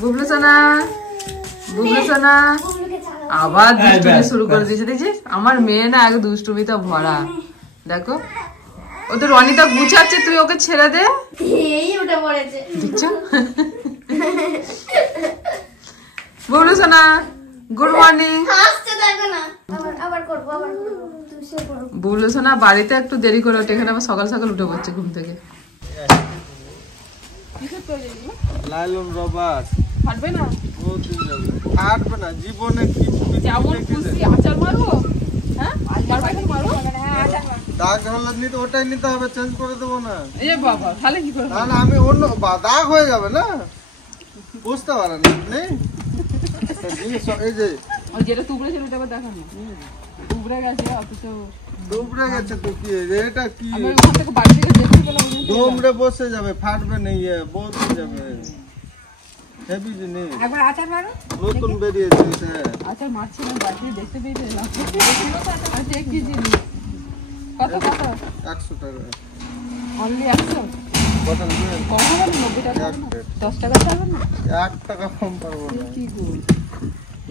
বুবলু সোনা, বুবলু সোনা আবার দুষ্টুমি শুরু করে দিয়েছে। দেখছিস আমার মেয়ে না আগে দুষ্টুমিতে ভরা। দেখো ও তো রনিতা গুছাচ্ছে, তুই ওকে ছেড়ে দে। এই উঠে পড়েছে দেখছো? বুবলু সোনা গুড মর্নিং। হাসতে দেখো না, আবার করবো, আবার করবো। বুবলু সোনা বাড়িতে একটু দেরি করে ওঠে, এখানে আবার সকাল সকাল উঠে পড়ছে ঘুম থেকে। লাইলন রবার ফাটবে না, ফাটবে না জীবনে। কি যেমন খুশি আচার মারবো, হ্যাঁ মারবো, দাগ হলে নিতে ওটাই নিতে হবে, চেঞ্জ করে দেবো না। এই বাবা তাহলে কি করবো? তাহলে আমি অন্য দাগ হয়ে যাবে না, বুঝতে পারেন আপনি। এই যে যেটা তুবড়ে ছিল ওটা আবার দেখান না, তুবড়ে গেছে অথচ ডুবরে গেছে তো কি এটা কি আমি ওখান থেকে বাড়ি থেকে দেখতে পেলাম ডোমরে বসে যাবে, ফাটবে না, ইয়ে বসে যাবে। হেভি জিনিস, একবার আচার মারো, নতুন বেরিয়েছে এটা। আচার মারছি না, বাড়ি থেকে দেখতে পেয়ে এলাম। আচ্ছা এক কেজি কত কত? 100 টাকা অনলি 100। কত নেবেন? কম হবে না, 90 টাকা, 10 টাকা ছাড়বে না? 1 টাকা কম পারবো না। কি গো,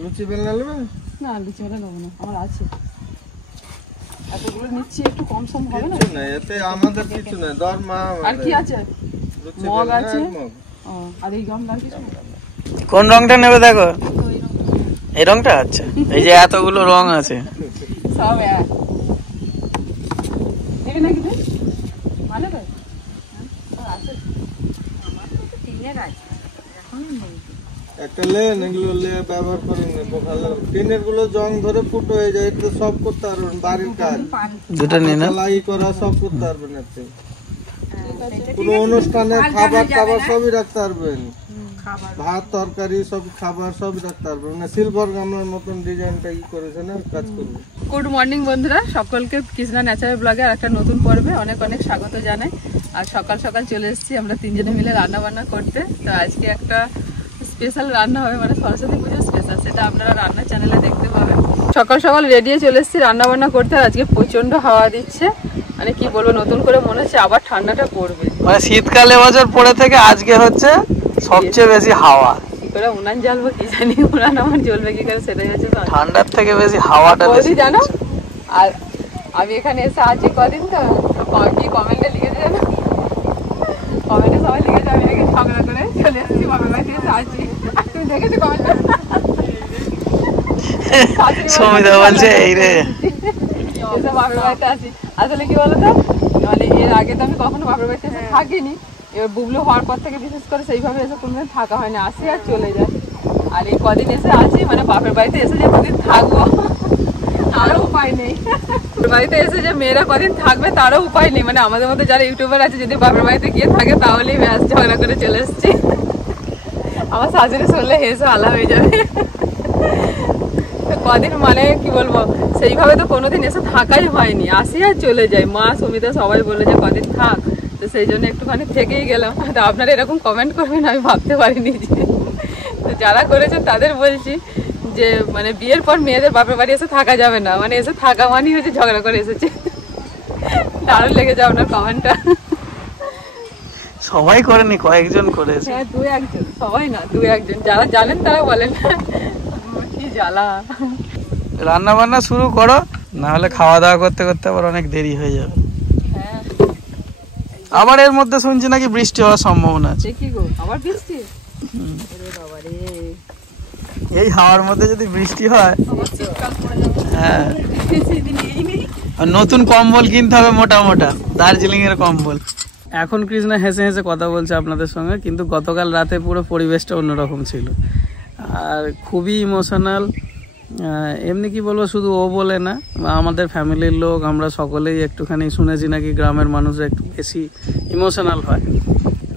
লুচি বেলনা নেবেন? না লুচি বেলা নেবো না, আমার আছে এতগুলো নিচ্ছি, একটু কম সম হবে না? কিছু না এতে, আমাদের কিছু না, দরমা। আর কি আছে? মগ আছে, আর এই গামলা কিছু। কোন রংটা নেবে দেখো, এই রংটা। আচ্ছা এই যে এতগুলো রং আছে সব এক নেবে নাকি তুই? মানে ভাই আছে, আমার তো তিনের আছে, এখন নেই। একটা লেন, এগুলো ব্যবহার করেন না, বোকালো টিনের গুলো জং ধরে ফুটো হয়ে যায়, এটা সব করতে পারবেন, বাড়ির কাজ দুটো নিয়ে না, সেলাই করা সব করতে পারবেন। এতে কোনো অনুষ্ঠানে খাবার টাবার সবই রাখতে পারবেন, ভাত তরকারি সব খাবার সবই রাখতে পারবেন। না সিলভার গামলার মতন ডিজাইনটা ই করেছে না, কাজ করবে। গুড মর্নিং বন্ধুরা, সকলকে কৃষ্ণা ন্যাচারাল ব্লগে আর একটা নতুন পর্বে অনেক অনেক স্বাগত জানাই। আর সকাল সকাল চলে এসেছি আমরা তিনজনে মিলে রান্না বান্না করতে। তো আজকে একটা স্পেশাল রান্না হবে, মানে সরস্বতী পুজোর স্পেশাল, সেটা আপনারা রান্নার চ্যানেলে দেখতে পাবেন। সকাল সকাল রেডি হয়ে চলে এসেছি রান্না বান্না করতে। আর আজকে প্রচন্ড হাওয়া দিচ্ছে, মানে কি বলবো, নতুন করে মনে হচ্ছে আবার ঠান্ডাটা পড়বে। মানে শীতকালে বছর পরে থেকে আজকে হচ্ছে সবচেয়ে বেশি হাওয়া। কি করে উনান জ্বালবো কি জানি, উনান আমার জ্বলবে কি করে সেটাই হচ্ছে ঠান্ডার থেকে বেশি হাওয়াটা বেশি জানো। আর আমি এখানে এসে আছি কদিন, তো কি কমেন্টে লিখেছে জানো, কমেন্টে সবাই লিখেছে আমি নাকি ঝগড়া করে চলে এসেছি বাবার বাড়িতে এসে আছি। তুমি দেখেছো কমেন্টটা? সমিতা বলছে এই রে এসে বাবার বাড়িতে আছি। আসলে কি বলতো, মানে এর আগে তো আমি কখনো বাবার বাড়িতে এসে থাকিনি। এবার বুবলু হওয়ার পর থেকে বিশেষ করে সেইভাবে এসে কোনোদিন থাকা হয় না, আসি আর চলে যায়। আর এই কদিন এসে আছি, মানে বাপের বাড়িতে এসে যে কদিন থাকবো তারও উপায় নেই। বাড়িতে এসে যে মেয়েরা কদিন থাকবে তারও উপায় নেই, মানে আমাদের মধ্যে যারা ইউটিউবার আছে যদি বাপের বাড়িতে গিয়ে থাকে তাহলেই ব্যাস ঝগড়া করে চলে এসছি। আমার শাশুড়ি শুনলে হেসে আলা হয়ে যাবে। কদিন মানে কি বলবো, সেইভাবে তো কোনোদিন এসে থাকাই হয়নি, আসি আর চলে যাই। মা সুমিতা সবাই বলে যে কদিন থাক, তো সেই জন্য একটুখানি থেকেই গেলাম। তো আপনারা এরকম কমেন্ট করবেন আমি ভাবতে পারিনি যে, তো যারা করেছেন তাদের বলছি যে মানে বিয়ের পর মেয়েদের বাপের বাড়ি এসে থাকা যাবে না, মানে এসে থাকা মানেই হচ্ছে ঝগড়া করে এসেছে। দারুণ লেগেছে আপনার কমেন্টটা। সবাই করেনি, কয়েকজন করেছে। হ্যাঁ দু একজন, সবাই না দু একজন, যারা জানেন তারা বলেন। কি জ্বালা। রান্না বান্না শুরু করো, না হলে খাওয়া দাওয়া করতে করতে আবার অনেক দেরি হয়ে যাবে। হ্যাঁ আবার এর মধ্যে শুনছি নাকি বৃষ্টি হওয়ার সম্ভাবনা আছে। কি গো, আবার বৃষ্টি? এই হাওয়ার মধ্যে যদি বৃষ্টি হয়, হ্যাঁ নতুন কম্বল কিনতে হবে, মোটা মোটা দার্জিলিং এর কম্বল। এখন কৃষ্ণা হেসে হেসে কথা বলছে আপনাদের সঙ্গে, কিন্তু গতকাল রাতে পুরো পরিবেশটা অন্যরকম ছিল আর খুবই ইমোশনাল। এমনি কি বলবো, শুধু ও বলে না, আমাদের ফ্যামিলির লোক আমরা সকলেই একটুখানি শুনেছি নাকি গ্রামের মানুষরা একটু বেশি ইমোশনাল হয়।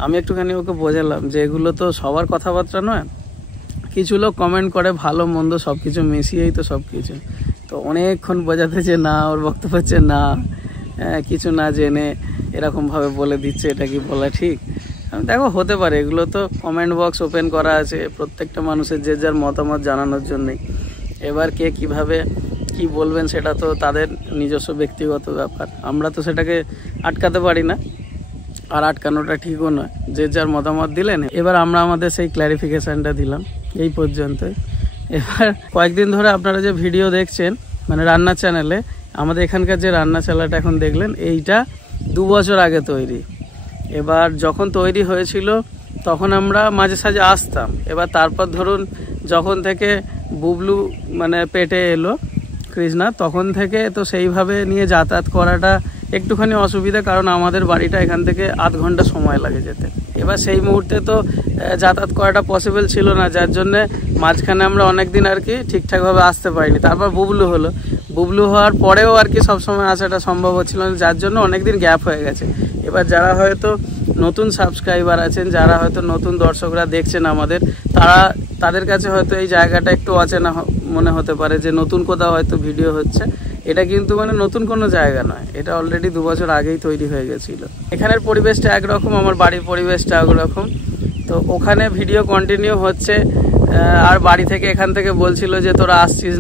আমি একটুখানি ওকে বোঝালাম যে এগুলো তো সবার কথাবার্তা নয়, কিছু লোক কমেন্ট করে ভালো মন্দ সব কিছু মিশিয়েই তো সব কিছু। তো অনেকক্ষণ বোঝাতে যে না, ওর বক্তব্য হচ্ছে না, কিছু না জেনে এরকমভাবে বলে দিচ্ছে, এটা কি বলা ঠিক? দেখো হতে পারে, এগুলো তো কমেন্ট বক্স ওপেন করা আছে প্রত্যেকটা মানুষের যে যার মতামত জানানোর জন্যই। এবার কে কিভাবে কি বলবেন সেটা তো তাদের নিজস্ব ব্যক্তিগত ব্যাপার, আমরা তো সেটাকে আটকাতে পারি না। আর আটকানোটা ঠিকও নয়, যে যার মতামত দিলেন। এবার আমরা আমাদের সেই ক্ল্যারিফিকেশনটা দিলাম এই পর্যন্তই। এবার কয়েকদিন ধরে আপনারা যে ভিডিও দেখছেন মানে রান্নার চ্যানেলে, আমাদের এখানকার যে রান্না চালাটা এখন দেখলেন, এইটা 2 বছর আগে তৈরি। এবার যখন তৈরি হয়েছিল তখন আমরা মাঝে সাঝে আসতাম। এবার তারপর ধরুন যখন থেকে বুবলু মানে পেটে এলো কৃষ্ণা, তখন থেকে তো সেইভাবে নিয়ে যাতায়াত করাটা একটুখানি অসুবিধা, কারণ আমাদের বাড়িটা এখান থেকে আধ ঘন্টা সময় লাগে যেতে। এবার সেই মুহূর্তে তো যাতায়াত করাটা পসিবল ছিল না, যার জন্যে মাঝখানে আমরা অনেক দিন আর কি ঠিকঠাকভাবে আসতে পারিনি। তারপর বুবলু হলো, বুবলু হওয়ার পরেও আর কি সবসময় আসাটা সম্ভব হচ্ছিল না, যার জন্য অনেক দিন গ্যাপ হয়ে গেছে। এবার যারা হয়তো নতুন সাবস্ক্রাইবার আছেন, যারা হয়তো নতুন দর্শকরা দেখছেন আমাদের, তাদের কাছে হয়তো এই জায়গাটা একটু অচেনা মনে হতে পারে, যে নতুন কোথাও হয়তো ভিডিও হচ্ছে। এটা কিন্তু মানে নতুন কোনো জায়গা নয়, এটা অলরেডি 2 বছর আগেই তৈরি হয়ে গেছিলো। এখানের পরিবেশটা একরকম, আমার বাড়ির পরিবেশটা একরকম। তো ওখানে ভিডিও কন্টিনিউ হচ্ছে, আর বাড়ি থেকে এখান থেকে বলছিল যে তোরা আসছিস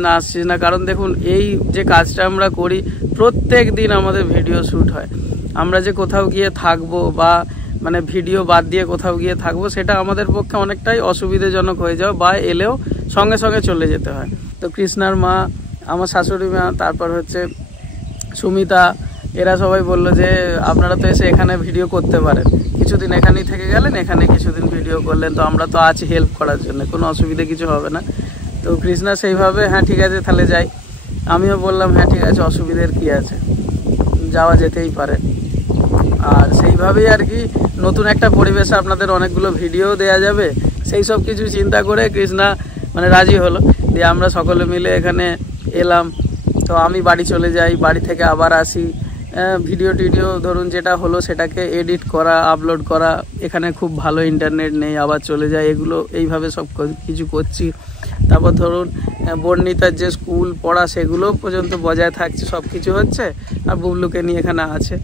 না, কারণ দেখুন এই যে কাজটা আমরা করি প্রত্যেক দিন আমাদের ভিডিও শ্যুট হয়। আমরা যে কোথাও গিয়ে থাকবো বা মানে ভিডিও বাদ দিয়ে কোথাও গিয়ে থাকবো, সেটা আমাদের পক্ষে অনেকটাই অসুবিধাজনক হয়ে যাবে, বা এলেও সঙ্গে সঙ্গে চলে যেতে হয়। তো কৃষ্ণার মা, আমার শাশুড়ি মা, তারপর হচ্ছে সুমিতা, এরা সবাই বললো যে আপনারা তো এসে এখানে ভিডিও করতে পারেন, কিছুদিন এখানেই থেকে গেলেন, এখানে কিছুদিন ভিডিও করলেন, তো আমরা তো আছি হেল্প করার জন্য, কোনো অসুবিধা কিছু হবে না। তো কৃষ্ণা সেইভাবে হ্যাঁ ঠিক আছে তাহলে যাই, আমিও বললাম হ্যাঁ ঠিক আছে, অসুবিধার কি আছে, যাওয়া যেতেই পারে। আর সেইভাবেই আর কি নতুন একটা পরিবেশে আপনাদের অনেকগুলো ভিডিও দেয়া যাবে, সেই সব কিছু চিন্তা করে কৃষ্ণা মানে রাজি হলো। দিয়ে আমরা সকলে মিলে এখানে এলাম। তো আমি বাড়ি চলে যাই, বাড়ি থেকে আবার আসি, ভিডিও টিডিও ধরুন যেটা হলো সেটাকে এডিট করা, আপলোড করা। এখানে খুব ভালো ইন্টারনেট নেই, আবার চলে যায়, এগুলো এইভাবে সব কিছু করছি। তারপর ধরুন বর্ণিতার যে স্কুল পড়া সেগুলো পর্যন্ত বজায় থাকছে, সব কিছু হচ্ছে, আর বুবলুকে নিয়ে এখানে আছে।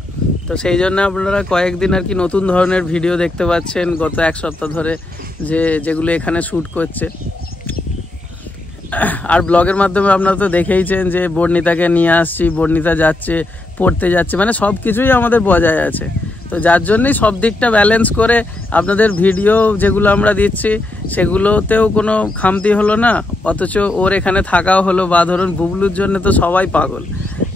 তো সেই জন্য আপনারা কয়েকদিন আর কি নতুন ধরনের ভিডিও দেখতে পাচ্ছেন গত 1 সপ্তাহ ধরে, যেগুলো এখানে শ্যুট করছে। আর ব্লগের মাধ্যমে আপনারা তো দেখেইছেন যে বর্ণিতাকে নিয়ে আসছি, বর্ণিতা যাচ্ছে, পড়তে যাচ্ছে, মানে সব কিছুই আমাদের বজায় আছে। তো যার জন্যই সব দিকটা ব্যালেন্স করে আপনাদের ভিডিও যেগুলো আমরা দিচ্ছি সেগুলোতেও কোনো খামতি হলো না, অথচ ওর এখানে থাকাও হলো। বা ধরুন বুবলুর জন্য তো সবাই পাগল,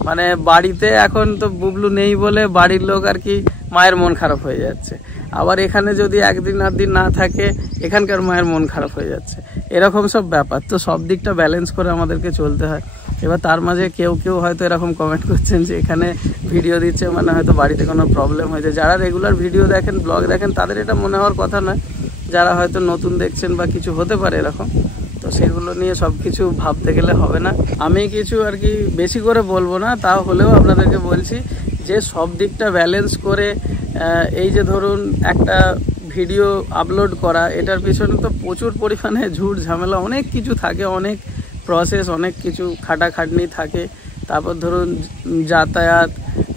মানে বাড়িতে এখন তো বুবলু নেই বলে বাড়ির লোক আর কি মায়ের মন খারাপ হয়ে যাচ্ছে, আবার এখানে যদি 1 দিন 8 দিন না থাকে এখানকার মায়ের মন খারাপ হয়ে যাচ্ছে, এরকম সব ব্যাপার। তো সব দিকটা ব্যালেন্স করে আমাদেরকে চলতে হয়। এবার তার মাঝে কেউ হয়তো এরকম কমেন্ট করছেন যে এখানে ভিডিও দিচ্ছে মানে হয়তো বাড়িতে কোনো প্রবলেম হয়েছে। যারা রেগুলার ভিডিও দেখেন, ব্লগ দেখেন, তাদের এটা মনে হওয়ার কথা নয়। যারা হয়তো নতুন দেখছেন বা কিছু হতে পারে এরকম, তো সেগুলো নিয়ে সব কিছু ভাবতে গেলে হবে না। আমি কিছু আর কি বেশি করে বলবো না, তাও হলেও আপনাদেরকে বলছি যে সব দিকটা ব্যালেন্স করে এই যে ধরুন একটা ভিডিও আপলোড করা, এটার পিছনে তো প্রচুর পরিমাণে ঝুট ঝামেলা অনেক কিছু থাকে, অনেক প্রসেস, অনেক কিছু খাটাখাটনি থাকে। তারপর ধরুন যাতায়াত,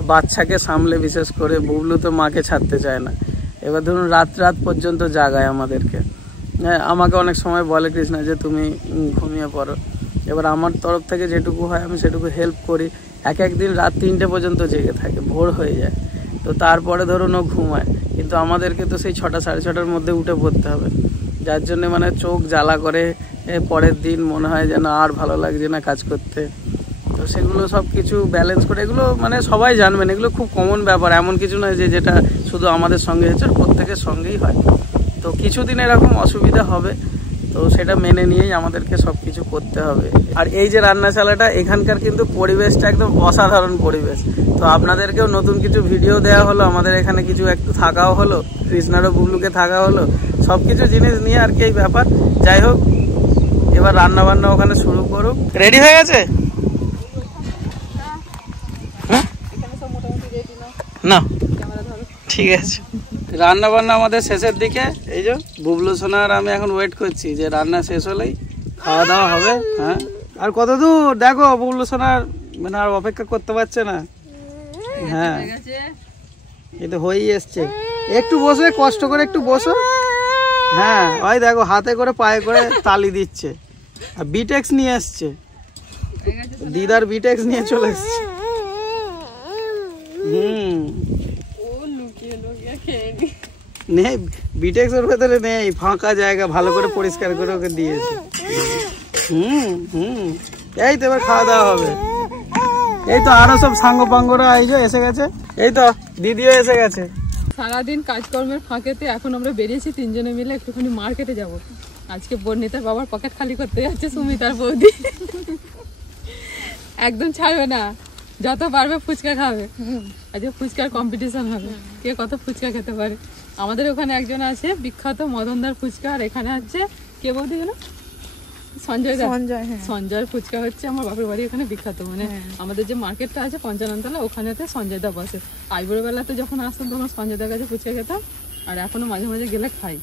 বাচ্চাকে সামলে, বিশেষ করে বুবলু তো মাকে ছাড়তে চায় না। এবার ধরুন রাত পর্যন্ত জাগায় আমাদেরকে, হ্যাঁ, আমাকে অনেক সময় বলে কৃষ্ণা যে তুমি ঘুমিয়ে পড়ো। এবার আমার তরফ থেকে যেটুকু হয় আমি সেটুকু হেল্প করি। এক দিন রাত 3টে পর্যন্ত জেগে থাকে, ভোর হয়ে যায়। তো তারপরে ধরুন ও ঘুমায়, কিন্তু আমাদেরকে তো সেই 6টা সাড়ে 6টার মধ্যে উঠে পড়তে হবে, যার জন্য মানে চোখ জ্বালা করে। পরের দিন মনে হয় যেন আর ভালো লাগছে না কাজ করতে। তো সেগুলো সব কিছু ব্যালেন্স করে, এগুলো মানে সবাই জানবেন, এগুলো খুব কমন ব্যাপার, এমন কিছু নয় যে যেটা শুধু আমাদের সঙ্গে হচ্ছে, প্রত্যেকের সঙ্গেই হয়। তো কিছুদিন এরকম অসুবিধা হবে, তো সেটা মেনে নিয়েই আমাদেরকে সব কিছু করতে হবে। আর এই যে রান্নাশালাটা, এখানকার কিন্তু পরিবেশটা একদম অসাধারণ পরিবেশ। তো আপনাদেরকেও নতুন কিছু ভিডিও দেওয়া হলো, আমাদের এখানে কিছু একটু থাকাও হলো, কৃষ্ণারও বুবলুকে থাকা হলো, সব কিছু জিনিস নিয়ে আর কি এই ব্যাপার। যাই হোক, এবার রান্না বান্না ওখানে শুরু করুক। রেডি হয়ে গেছে না? ঠিক আছে, রান্না বান্না আমাদের শেষের দিকে। এই যে বুবলু সোনা আর আমি এখন ওয়েট করছি যে রান্না শেষ হলেই খাওয়া দাওয়া হবে। হ্যাঁ, আর কত দূর দেখো, বুবলু সোনার মানে আর অপেক্ষা করতে পারছে না। হ্যাঁ, এই তো হয়েই এসছে। একটু বসে, কষ্ট করে একটু বসো। হ্যাঁ, ওই দেখো হাতে করে পায়ে করে তালি দিচ্ছে, আর বিটেক্স নিয়ে আসছে, দিদার বিটেক্স নিয়ে চলে এসছে। নেই, বিটেক্স ওর ভেতরে নেই, ফাঁকা জায়গা ভালো করে পরিষ্কার করে ওকে দিয়েছে। এই তো এবার খাওয়া দাওয়া হবে। এই তো আরো সব সাঙ্গ পাঙ্গরা এসে গেছে, এই তো দিদিও এসে গেছে। সারাদিন কাজকর্মের ফাঁকেতে এখন আমরা বেরিয়েছি তিনজনে মিলে একটুখানি মার্কেটে যাব। আজকে বর্ণিতার বাবার পকেট খালি করতে যাচ্ছে সুমিতার বৌদি। একদম ছাড়বে না, যত পারবে ফুচকা খাবে। আজকে ফুচকার কম্পিটিশন হবে, কে কত ফুচকা খেতে পারে। আমাদের ওখানে একজন আছে বিখ্যাত মদনদার ফুচকা, আর এখানে আছে কে বৌদি যেন সঞ্জয় দা। সঞ্জয়ের ফুচকা হচ্ছে আমার বাপের বাড়ি এখানে বিখ্যাত। মানে আমাদের যে মার্কেটটা আছে পঞ্চাননতলা, ওখানেতে সঞ্জয় দা বসে। আইবুড়ো বেলাতে যখন আসতাম তখন সঞ্জয় দার কাছে ফুচকা খেতাম, আর এখনো মাঝে মাঝে গেলে খাই।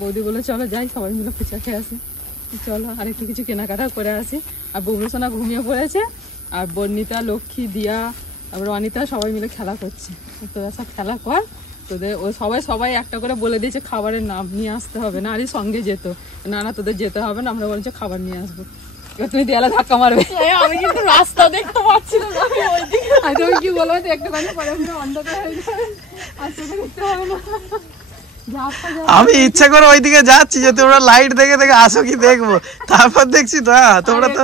বৌদি বলে চলো যাই সবাই মিলে ফুচকা খেয়ে আসি। চলো আর একটু কিছু কেনাকাটা করে আসি। আর বুবলু সোনা ঘুমিয়ে পড়েছে, আর বর্ণিতা, লক্ষ্মী, দিয়া, তারপর অনিতা সবাই মিলে খেলা করছে। তোরা সব খেলা কর, তোদের ও সবাই একটা করে বলে দিয়েছে খাবারের নাম নিয়ে আসতে হবে না। আরই সঙ্গে যেত না, না তোদের যেতে হবে না, আমরা বলছি খাবার নিয়ে আসবো। এবার তুমি দেয়ালে ধাক্কা মারবে। আমি কিন্তু রাস্তা দেখতে পাচ্ছিলাম না, আমি কি বলবো একটুখানি পরে অন্ধকার হয়ে যাবে, আর তোদের দেখতে হবে না। আমি ইচ্ছা করে ওইদিকে যাচ্ছি যে তোমরা লাইট দেখে দেখে আসো কি দেখবো, তারপর দেখছি তো তোমরা তো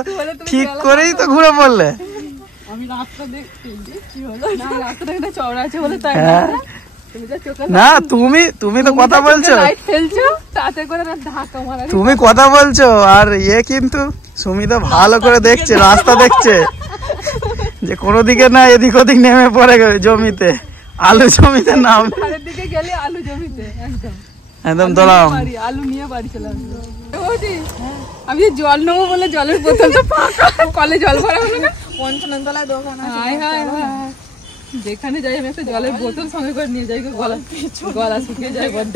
ঠিক করেই তো ঘুরে পড়লে। আমি রাস্তা দেখছি কি হলো, না রাস্তা দেখতে চওড়া আছে বলে তাই না। তুমি তো কথা বলছো, তুমি কথা বলছো, আর কিন্তু সুমিতা ভালো করে দেখছে, রাস্তা দেখছে যে কোনো দিকে না এদিক ওদিক নেমে পড়ে জমিতে, আলু জমিতে নাম দিকে গেলে আলু জমিতে একদম দলাম। আলু নিয়ে বাড়ি চলে আসবো। আমি জল নেবো বলে জলের বোতল তো ফাঁকা, কলে জল ভরা হলো না। পঞ্চাননতলায় দোকান আছে, যেখানে যাই আমি একটা জলের বোতল সঙ্গে করে নিয়ে যাই, গলা শুকিয়ে যায় বড্ড।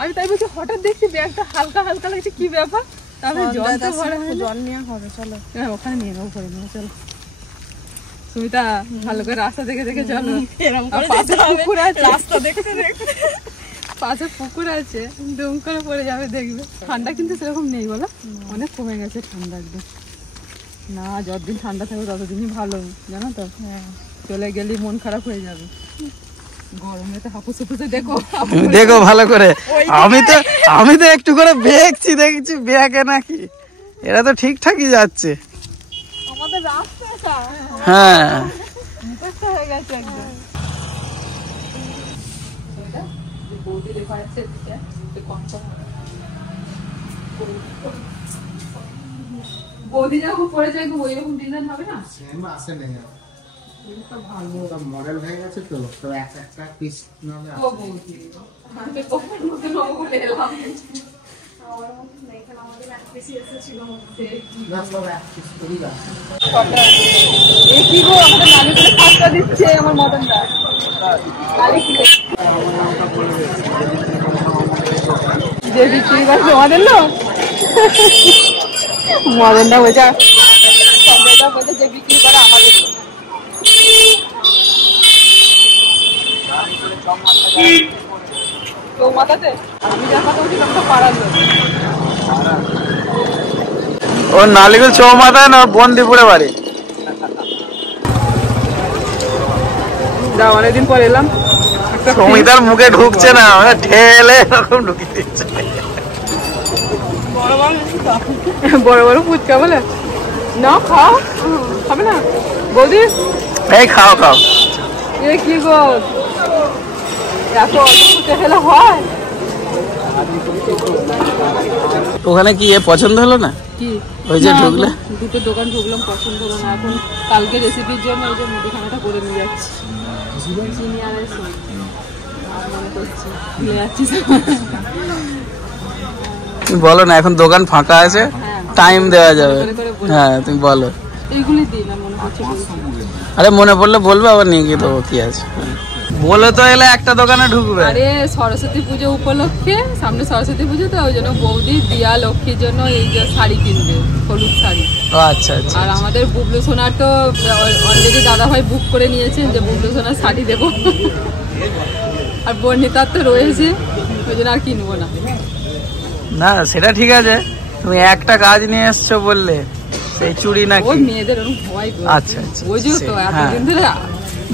আমি তাই বলছি হঠাৎ দেখছি ব্যাগটা হালকা হালকা লাগছে, কি ব্যাপার? তাহলে জল তো ভরা, জল নেওয়া হবে। চলো হ্যাঁ ওখানে নিয়ে নেবো, করে নেবো। চলো সুমিতা ভালো করে রাস্তা দেখে দেখে চলো। পাশে পুকুর আছে, রাস্তা দেখতে দেখতে পাশে পুকুর আছে, দুম করে পড়ে যাবে দেখবে। ঠান্ডা কিন্তু সেরকম নেই বলো, অনেক কমে গেছে ঠান্ডা একদম। না যতদিন ঠান্ডা থাকবে ততদিনই ভালো, জানো তো। চলে গেলে মন খারাপ হয়ে যাবে। গরমে হাপুস হাপুসে দেখো, তুমি দেখো ভালো করে। আমি তো একটু করে দেখছি ব্যাগে নাকি, এরা তো ঠিকঠাকই যাচ্ছে। আমাদের রাস্তা হ্যাঁ হয়ে গেছে একদম। বৌদি যখন পড়ে যায় ওই রকম ডিজাইন হবে না, আসে নেই ভালো মডেল হয়ে গেছে তো, তো একটা পিস নালে ও বৌদি আমি কখন নতুন বলে এলাম। কি গো আমাদের নানি করে খাস্তা দিচ্ছে আমার মদনদা। যে বিক্রি করছে আমাদের লোক, মদনদা বলছে সঞ্জয়দা বলছে যে বিক্রি করে আমাদের লোক। চৌমাথাতে আমি যা কথা বলছি তখন তো পাড়ার লোক। ও নালিগুল চৌমাথায় না, বন্দিপুরে বাড়ি। যা অনেকদিন পর এলাম, সুমিতার মুখে ঢুকছে না, ঠেলে এরকম ঢুকিয়ে দিচ্ছে। বড় বড় ফুচকা বলে না, খাও খাবে না বৌদি? এই খাও খাও। এ কি গো এত অল্প ফুচকা খেলে হয়? ওখানে কি পছন্দ হলো না? কি ওই যে ঢুকলে দুটো দোকান ঢুকলাম, পছন্দ হলো না। এখন কালকে রেসিপির জন্য ওই যে মুদিখানাটা করে নিয়ে যাচ্ছি, চিনি আর মনে করছি নিয়ে যাচ্ছি। তুমি বলো না, এখন দোকান ফাঁকা আছে, টাইম দেওয়া যাবে। হ্যাঁ তুমি বলো। এইগুলি দিই না মনে করছে। আরে মনে পড়লে বলবে, আবার নিয়ে গিয়ে দেবো, কি আছে। বলে তো এলে একটা দোকানে ঢুকবে। আরে সরস্বতী পুজো উপলক্ষে, সামনে সরস্বতী পুজো তো, ওই জন্য বৌদি দিয়া লক্ষ্মীর জন্য এই যে শাড়ি কিনবে, হলুদ শাড়ি। আচ্ছা আচ্ছা। আর আমাদের বুবলু সোনার তো অলরেডি দাদা ভাই বুক করে নিয়েছেন যে বুবলু সোনার শাড়ি দেবো। আর বর্ণিতার তো রয়েছে, ওই জন্য আর কিনবো না। না সেটা ঠিক আছে, তুমি একটা কাজ নিয়ে এসছো বললে, সেই চুড়ি নাকি? ওই মেয়েদের ওরকম ভয়। আচ্ছা আচ্ছা, বুঝো তো এতদিন ধরে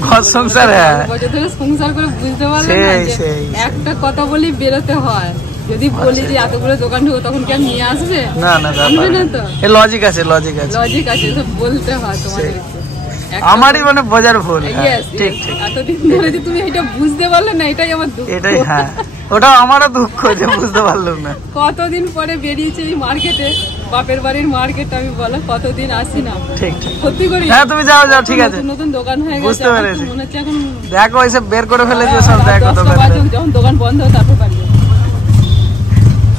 ঘর সংসার, হ্যাঁ বছর ধরে সংসার করে বুঝতে পারলে না সেই, যে সেই, একটা কথা বলি বেরোতে হয়। যদি বলি যে এতগুলো দোকান ঢুকো তখন কি আর নিয়ে আসবে? না না আনবে না তো। এ লজিক আছে, লজিক আছে, লজিক আছে, সব বলতে হয় তোমাদেরকে। আমারই মানে বোঝার ভুল। Yes, ঠিক yes. ঠিক, এতদিন ধরে যে তুমি এটা বুঝতে পারলে না, এটাই আমার দুঃখ। এটাই, হ্যাঁ ওটা আমারও দুঃখ যে বুঝতে পারলাম না। কতদিন পরে বেরিয়েছে এই মার্কেটে, বাপের বাড়ির মার্কেট, আমি বলো কতদিন আসি না। ঠিক ঠিক, সত্যি করি। হ্যাঁ তুমি যাও যাও, ঠিক আছে, নতুন নতুন দোকান হয়ে গেছে, বুঝতে এখন তো পেরেছি। মনে হচ্ছে এখন দেখো এসব বের করে ফেলেছে সব, রাত দেখো 10টা দোকান বাজুক, যখন দোকান বন্ধ হবে তারপর পারবে।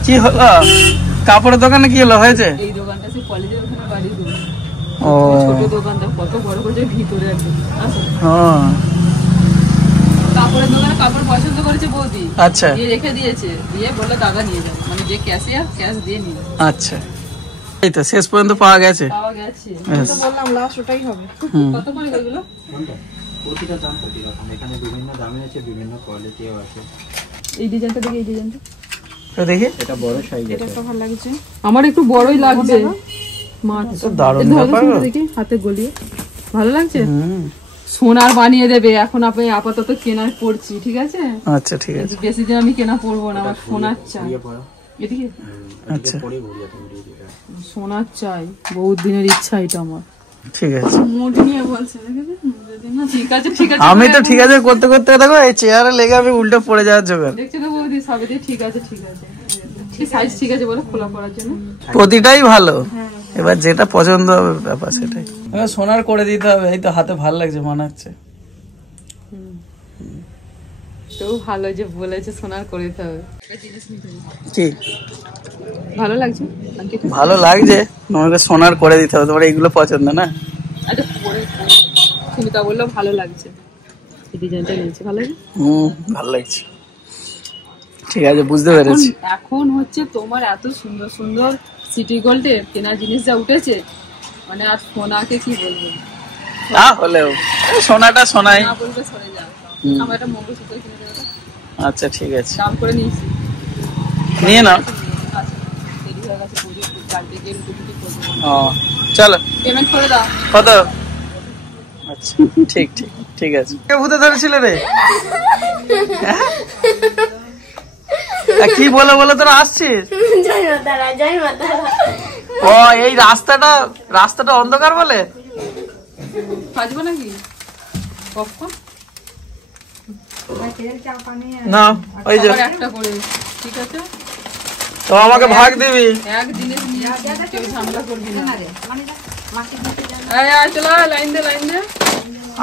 কি হলো, কাপড়ের দোকানে কি হলো, হয়েছে? এই দোকানটা সে কলেজের ওখানে বাড়ির দোকান, ও ছোট দোকানটা কত বড় করেছে ভিতরে একদম। আসো। হ্যাঁ, কাপড়ের দোকানে কাপড় পছন্দ করেছে বৌদি, আচ্ছা দিয়ে রেখে দিয়েছে, দিয়ে বললো দাদা নিয়ে যাবে, মানে যে ক্যাশিয়ার ক্যাশ দিয়ে নিয়ে আচ্ছা, এই তো শেষ পর্যন্ত পাওয়া গেছে। পাওয়া গেছে। Yes. বললাম লাস্ট ওটাই হবে। হুম। কত করে এগুলো? প্রতিটা দাম প্রতি রকম, এখানে বিভিন্ন দামে আছে, বিভিন্ন কোয়ালিটিও আছে। এই ডিজাইনটা দেখি, এই ডিজাইনটা তো দেখি, এটা বড় সাইজ আছে। ভালো লাগছে আমার, একটু বড়ই লাগবে। মাছ দারুণ ব্যাপার গো। দেখি হাতে গলিয়ে, ভালো লাগছে। হুম, সোনার বানিয়ে দেবে, এখন আপনি আপাতত কেনার পড়ছি, ঠিক আছে? আচ্ছা ঠিক আছে, বেশি দিন আমি কেনা পড়বো না, আমার সোনার চাই। ঘুরিয়ে পড়ো, এদিকে আচ্ছা পরে ঘুরিয়ে তুমি দিয়ে দিবে। সোনার চাই, বহুত দিনের ইচ্ছা এটা আমার। ঠিক আছে। মুড নিয়ে বলছে, ঠিক আছে ঠিক আছে। আমি তো ঠিক আছে করতে করতে দেখো এই চেয়ারে লেগে আমি উল্টে পড়ে যাওয়ার জোগাড়। দেখছো তো বৌদি, সবে দিয়ে ঠিক আছে ঠিক আছে, সাইজ ঠিক আছে বলে খোলা পড়ার জন্য। প্রতিটাই ভালো, এবার যেটা পছন্দ হবে ব্যাপার সেটাই। সোনার করে দিতে হবে, এই তো হাতে ভালো লাগছে মনে হচ্ছে। তো ভালো যে বলেছে সোনার করে দিতে হবে। কি ভালো লাগছে? ভালো লাগছে, তোমাকে সোনার করে দিতে হবে, তোমার এইগুলো পছন্দ না? আচ্ছা সুমিতা বললো ভালো লাগছে, এই ডিজাইনটা নিয়েছে, ভালো লাগছে। ভালো লাগছে, ঠিক আছে বুঝতে পেরেছি। এখন হচ্ছে তোমার এত সুন্দর সুন্দর সিটি গোল্ডের কেনা জিনিস যা উঠেছে, মানে আর সোনাকে কি বলবো, না হলেও সোনাটা সোনাই। না বলবে সরে যাও। আমার একটা মঙ্গলসূত্র কিনে দেবে তো? আচ্ছা ঠিক আছে, দাম করে নিয়েছি, নিয়ে নাও। আচ্ছা দেরি হয়ে গেছে, পুজো বাড়িতে গিয়ে রুটি করবো। ও চলো, পেমেন্ট করে দাও। কত? আচ্ছা ঠিক ঠিক ঠিক আছে। কে ভূতে ধরেছিল রে? কি বলে বলে তোরা আসছিস? জয় মাতারা, জয় মাতারা। ও এই রাস্তাটা অন্ধকার বলে বাজবো নাকি পপকর্ন? না ওই যে, আবার একটা করে, ঠিক আছে? তো আমাকে ভাগ দিবি। এক জিনিস নিয়ে কেউ ঝামেলা করবি না। এই আয়, চলো লাইন দে লাইন দে।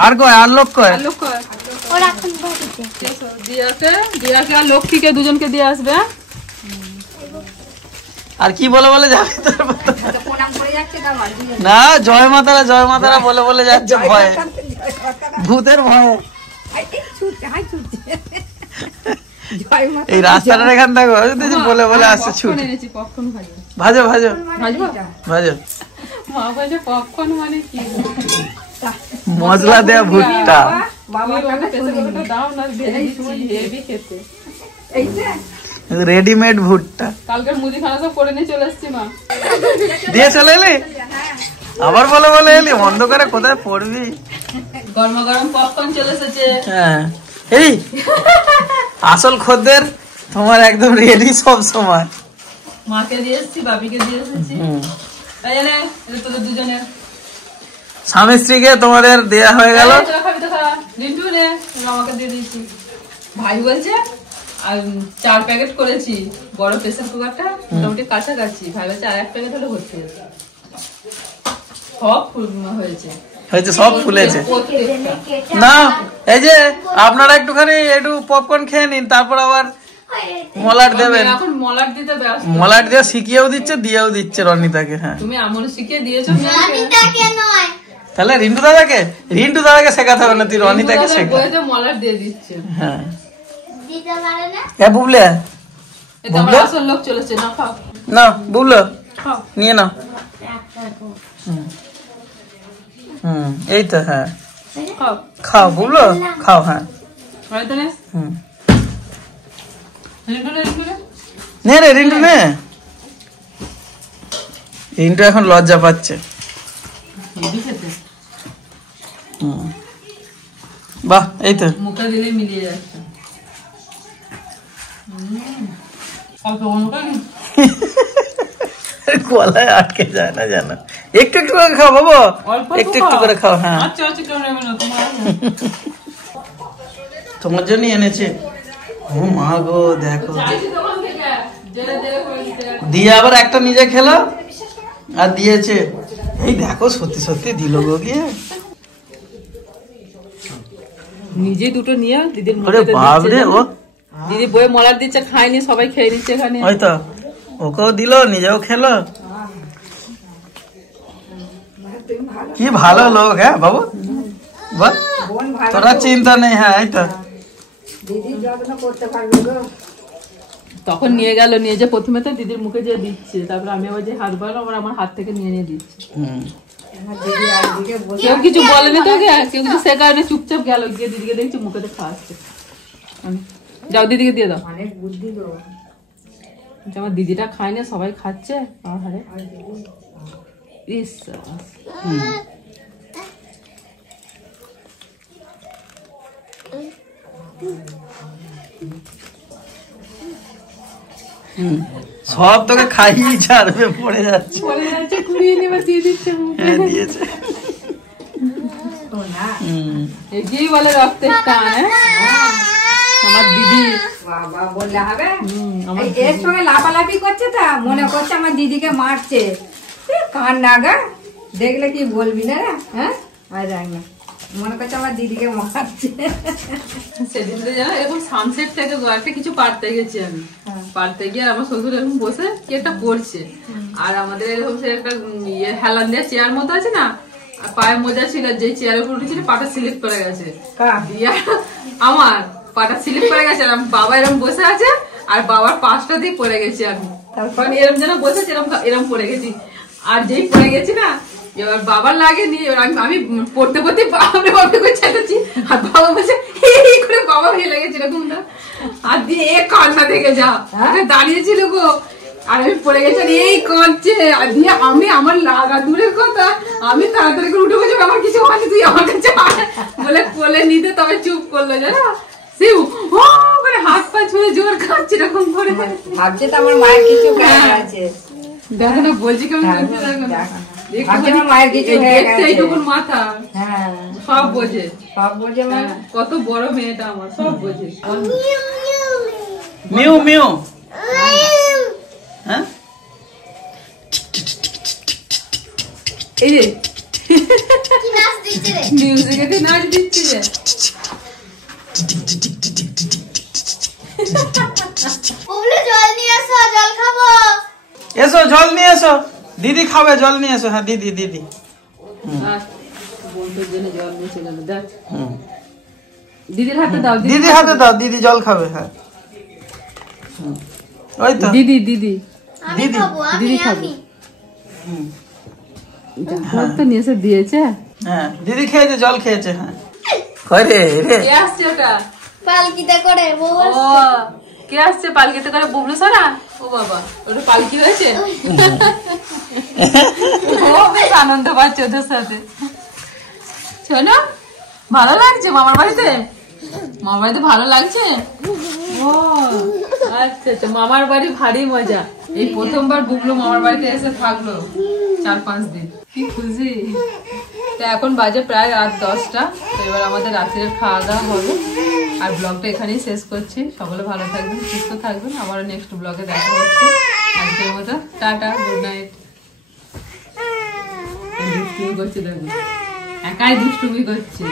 আর কয়, আর লোক কয়? আর লোক কয়? ওরা এখন বসেছে। দিয়াকে আর লক্ষ্মীকে দুজনকে দিয়ে আসবে। আর কি বলে বলে যাবে তোর? না জয় মাতারা বলে বলে যাচ্ছে ভয়ে, ভূতের ভয়ে। এই রাস্তাটার এখান থেকে বলে বলে আসছে ছুট। পপকর্ন এনেছি, পপকর্ন ভাজো। ভাজো ভাজো ভাজবো? ভাজো, মা বলছে পপকর্ন মানে কি? মশলা দেয়া ভুট্টা। তুমি ওকে পেছনে দাও না, ভেজে দিচ্ছি, হেভি খেতে। রেডিমেড ভুট্টা কালকের মুদিখানা সব করে নিয়ে চলে এসছি মা। দিয়ে চলে এলি, আবার বলে বলে এলি, অন্ধকারে কোথায় পড়বি? গরমা গরম পপকর্ন চলে এসেছে। হ্যাঁ এই আসল খদ্দের তোমার একদম রেডি সব সময়। মাকে দিয়ে এসেছি, বাবিকে দিয়ে এসেছি। তাই জানে এটা তোদের দুজনের। স্বামী স্ত্রীকে তোমাদের দেয়া হয়ে গেল। তোরা খাবি তো খা, লিন্টু নে, আমাকে দিয়ে দিয়েছি। ভাই বলছে আর 4 প্যাকেট করেছি, বড় প্রেসার কুকারটা মোটামুটি কাছাকাছি। ভাই বলছে আর 1 প্যাকেট হলে ভর্তি হয়ে যাবে। সব হয়েছে, হয়েছে সব ফুলেছে। না এই যে আপনারা একটুখানি একটু পপকর্ন খেয়ে নিন, তারপর আবার মলাট দেবেন। এখন মলাট দিতে ব্যস্ত। মলাট দিয়ে শিখিয়েও দিচ্ছে, দিয়েও দিচ্ছে রনিতাকে। হ্যাঁ তুমি এমন শিখিয়ে দিয়েছো, রনিতাকে নয়, তাহলে রিন্টু দাদাকে শেখাতে হবে না, তুই রনিতাকে শেখা। বইতে মলাট দিয়ে দিচ্ছে। হ্যাঁ দিতে পারে না। হ্যাঁ বুবলে, এটা আমার আসল লোক চলেছে, না খাও না বুবলো খাও। নিয়ে নাও। এই তো হ্যাঁ, খাও খাও বুবলো খাও। হ্যাঁ হয়তো নে। হুম, লিন্টু নে, লিন্টু নে। নে রে রিন্টু নে। রিন্টু এখন লজ্জা পাচ্ছে। হেভি খেতে। বাহ, এই তো মুখে দিলে মিলিয়ে যাচ্ছে। অল্প মুখে গলায় আটকে যায় না জানো। একটু একটু করে খাও বাবা, একটু একটু করে খাও। হ্যাঁ, আচ্ছা আচ্ছা, কেউ নেবে না তোমার। তোমার জন্য এনেছে। ও মা গো, দেখো দিয়ে আবার একটা নিজে খেলো আর দিয়েছে। এই দেখো সত্যি সত্যি দিল গো গিয়ে। নিজে দুটো নিয়ে দিদির ওরে বাপরে, ও দিদি বই মলার দিচ্ছে, খায়নি, সবাই খেয়ে নিচ্ছে এখানে। ওই তো ওকেও দিল, নিজেও খেলো। কি ভালো লোক। হ্যাঁ বাবু, বল তোরা চিন্তা নেই। হ্যাঁ, এই তো তখন নিয়ে গেল, নিয়ে যে প্রথমে তো দিদির মুখে যে দিচ্ছে, তারপর আমি আবার যে হাত বাড়ানো, আবার আমার হাত থেকে নিয়ে নিয়ে দিচ্ছে। কেউ কিছু বলেনি তো, কেউ কিছু, সে কারণে চুপচাপ গেল গিয়ে দিদিকে দেখছি মুখে তো খাওয়াচ্ছে। যাও দিদিকে দিয়ে দাও। আমার দিদিটা খায় না, সবাই খাচ্ছে। সব তোকে খাইয়ে ছাড়বে, পড়ে যাচ্ছে। কুড়িয়ে নেবে, দিয়ে দিচ্ছে মুখে। হ্যাঁ, দিয়েছে। এগিয়ে বলে রক্তের টান। আমার দিদি বাবা বললে হবে, এর সঙ্গে লাফালাফি করছে, তা মনে করছে আমার দিদিকে মারছে। কান নাগা দেখলে কি বলবি না রে? হ্যাঁ, আর যাই না, মনে করছে আমার দিদিকে মারছে। সেদিন তো জানো, এরকম সানসেট থেকে একটা কিছু পারতে গেছি আমি। পারতে গিয়ে আমার শ্বশুর এরকম বসে কি একটা করছে, আর আমাদের এরকম সে একটা হেলান দেওয়া চেয়ার মতো আছে না, আর পায়ে মোজা ছিল, যে চেয়ারের উপর উঠেছিল পাটা স্লিপ করে গেছে। আমার পাটা স্লিপ করে গেছে, আর বাবা এরকম বসে আছে, আর বাবার পাশটা দিয়ে পড়ে গেছি আমি। তারপর এরকম যেন বসেছে, এরকম পড়ে গেছি। আর যেই পড়ে গেছি না, এবার বাবার লাগেনি, এবার আমি পড়তে পড়তে বাপরে বাপরে করে চেঁচাচ্ছি, আর বাবা বলছে এই করে, বাবা হেলে গেছে এরকম না, আর দিয়ে এ কান্না দেখে যা দাঁড়িয়েছিল গো, আর আমি পড়ে গেছি, আর এই কাঁদছে, আর দিয়ে আমি, আমার লাগা দূরের কথা, আমি তাড়াতাড়ি করে উঠে বলছি আমার কিছু হয়নি, তুই আমার কাছে বলে কোলে নিতে, তবে চুপ করলো জানো। সে করে হাত পা ছুঁড়ে জোর খাচ্ছে এরকম করে, ভাবছে তো আমার মায়ের কিছু হয়ে গেছে। দেখো না, বলছি কেমন লাগছে, দেখো না, মায়ের কিছু হয়ে গেছে, এইটুকুন মাথা, হ্যাঁ সব বোঝে, সব বোঝে। কত বড় মেয়েটা আমার, সব বোঝে। মিউ মিউ, হ্যাঁ এই যে কি নাচ দিচ্ছে রে? মিউজিকে নাচ দিচ্ছে রে। বুবলু জল নিয়ে আসো, জল খাবো। এসো জল নিয়ে এসো, দিদি খাবে, জল নিয়ে এসো। হ্যাঁ দিদি, দিদি। বন্ধুর জন্য জল নিয়ে চলে গেলো, দেখ দিদির হাতে দাও, দিদি হাতে দাও, দিদি জল খাবে। হ্যাঁ, ওই তো দিদি দিদি আমি খাবো, দিদি খাবে। তো নিয়ে এসে দিয়েছে। হ্যাঁ, দিদি খেয়েছে, জল খেয়েছে। হ্যাঁ, করে রে কে আসছে ওটা? পালকিতে করে বউ ও কে আসছে পালকিতে করে? বুবলু সারা। ও বাবা, ওটা পালকি হয়েছে। ও বেশ আনন্দ পাচ্ছে ওদের সাথে। শোনো, ভালো লাগছে মামার বাড়িতে? মামার বাড়িতে ভালো লাগছে? ও আচ্ছা আচ্ছা, মামার বাড়ি ভারী মজা। এই প্রথমবার বুবলু মামার বাড়িতে এসে থাকলো 4-5 দিন, কি খুশি। তো এখন বাজে প্রায় রাত 10টা। তো এবার আমাদের রাত্রের খাওয়া দাওয়া হবে, আর ব্লগটা এখানেই শেষ করছি। সকলে ভালো থাকবেন, সুস্থ থাকবেন, আবারও নেক্সট ব্লগে দেখা হচ্ছে। আজকের মতো টাটা, গুড নাইট। দুষ্টুমি করছে, দেখুন একাই দুষ্টুমি করছে।